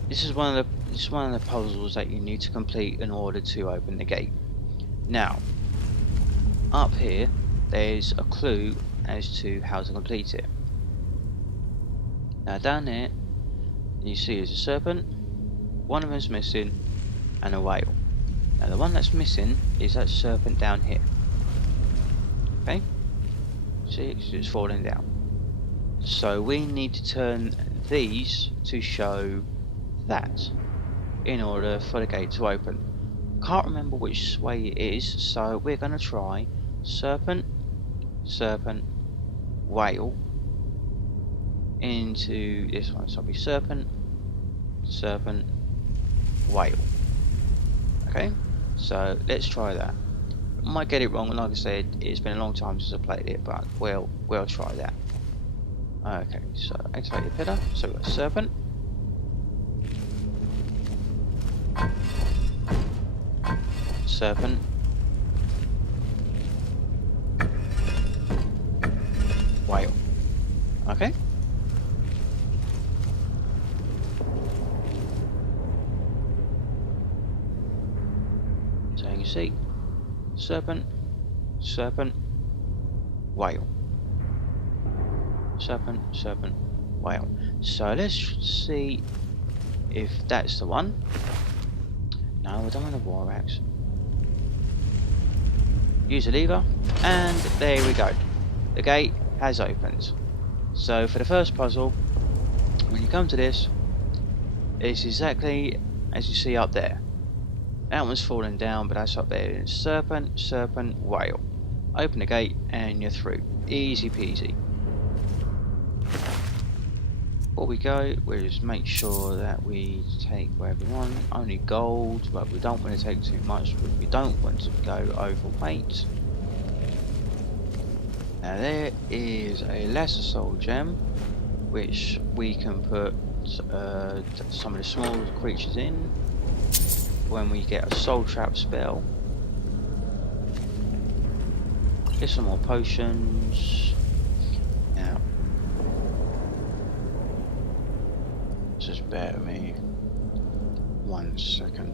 This is one of the puzzles that you need to complete in order to open the gate. Now, up here, there's a clue as to how to complete it. Now down here you see there's a serpent, one of them's missing, and a whale. Now the one that's missing is that serpent down here. Okay, see, it's falling down. So we need to turn these to show that in order for the gate to open. Can't remember which way it is, so we're going to try serpent, serpent, whale into this one. So it'll be serpent, serpent, whale. Okay, so let's try that. Might get it wrong, and like I said, it's been a long time since I played it, but we'll try that. Okay, so activate the pillar. So we've got serpent, serpent, whale. Okay. So you can see serpent, serpent, whale. Serpent, serpent, whale. So let's see if that's the one. No, I don't want a war axe. Use a lever, and there we go. The gate has opened. So for the first puzzle, when you come to this, it's exactly as you see up there. That one's falling down, but that's up there. It's serpent, serpent, whale. Open the gate and you're through. Easy peasy. Before we go, we'll just make sure that we take whatever we want. Only gold, but we don't want to take too much. We don't want to go overweight. Now there is a lesser soul gem, which we can put some of the small creatures in when we get a soul trap spell. Get some more potions. Now, just bear with me 1 second.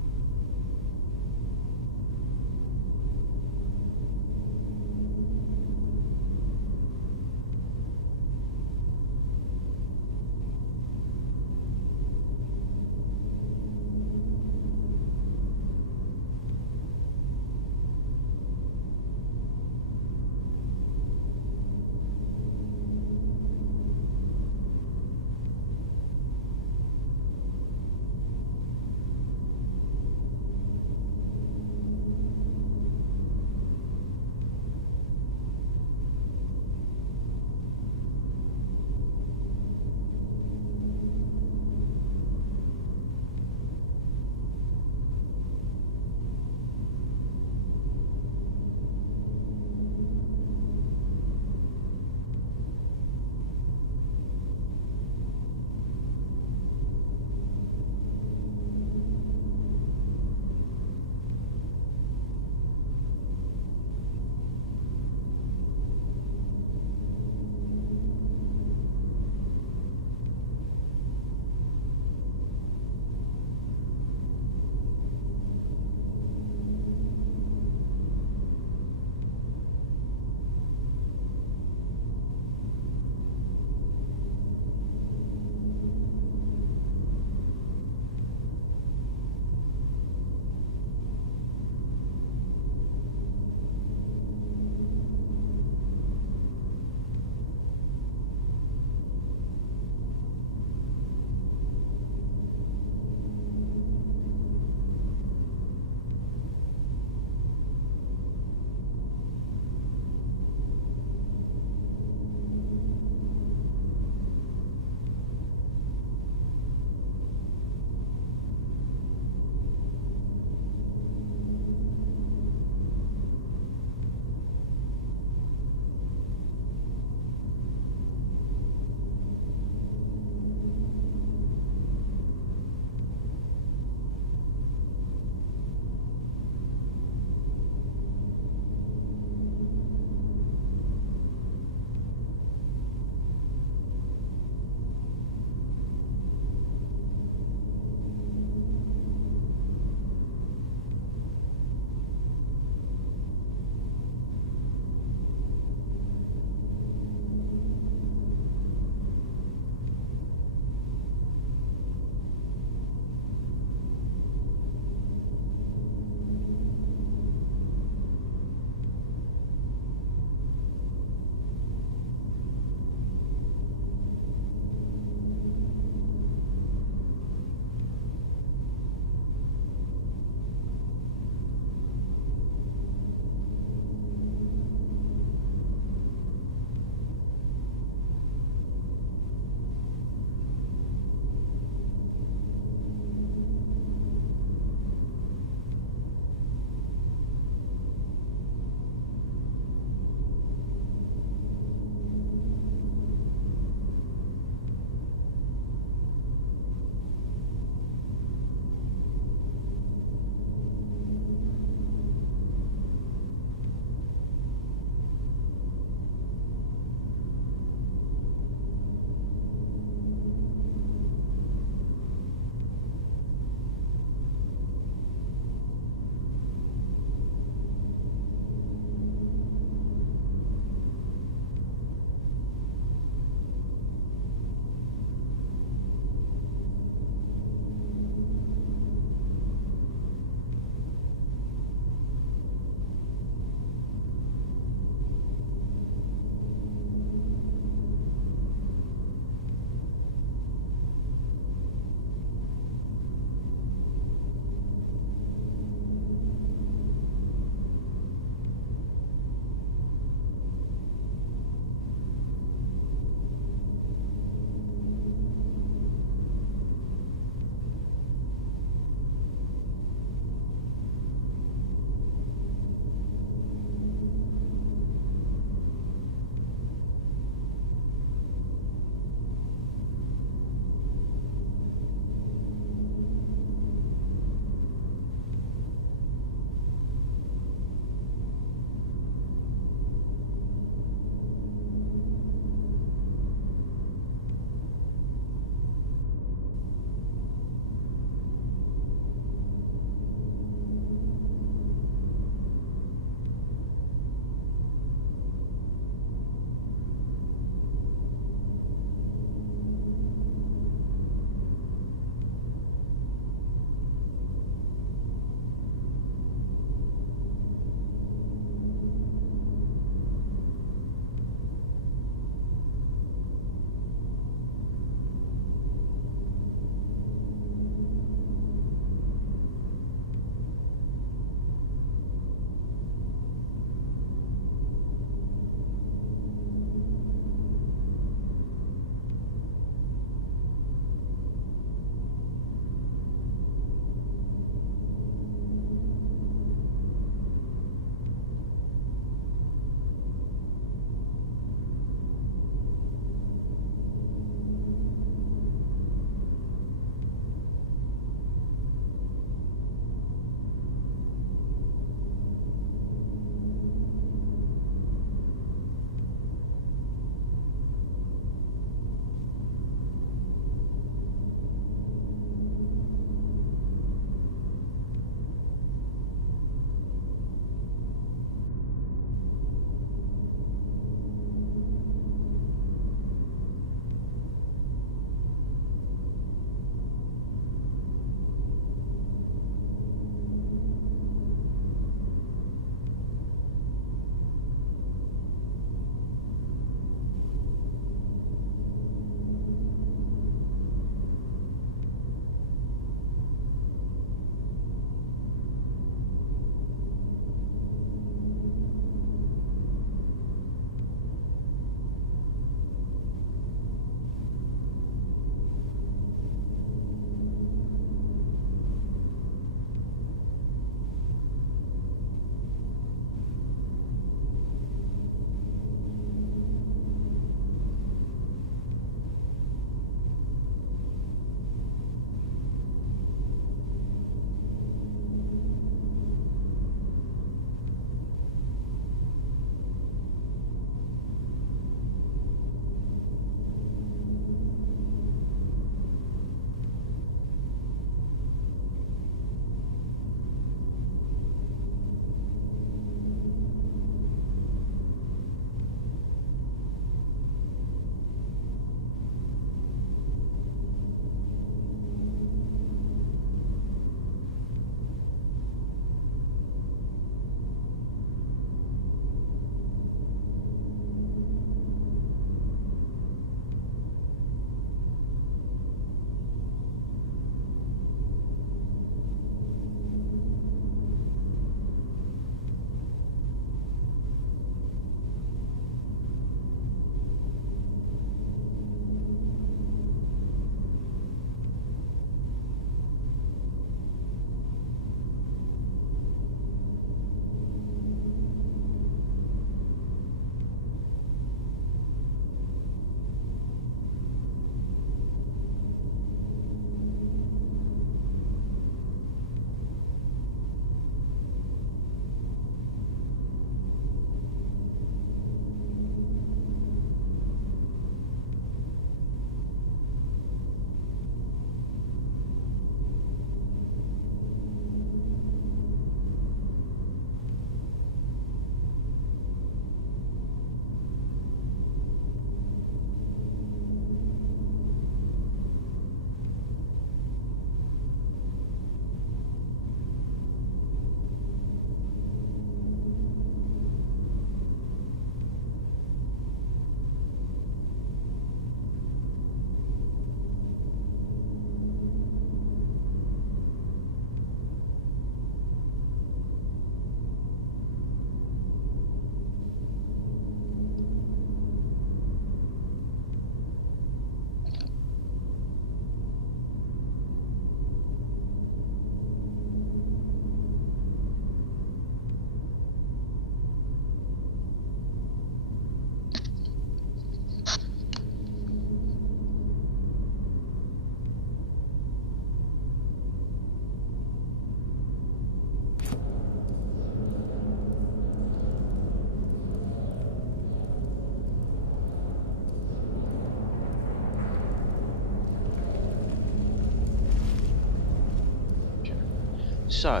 So,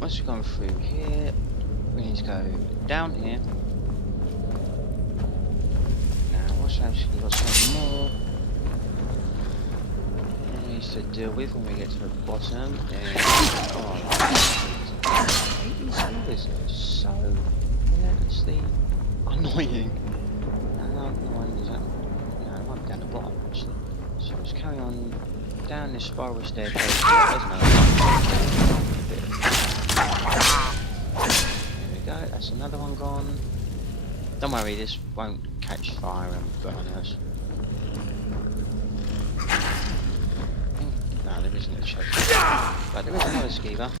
once we've gone through here, we need to go down here. Now, what's actually got some more we need to deal with when we get to the bottom. And these are so relentlessly annoying. Annoying is that? No, it might be down the bottom actually. So let's carry on down this spiral staircase. There's another one. There we go, that's another one gone. Don't worry, this won't catch fire and burn us. No, there isn't a chest. But there is another skeever.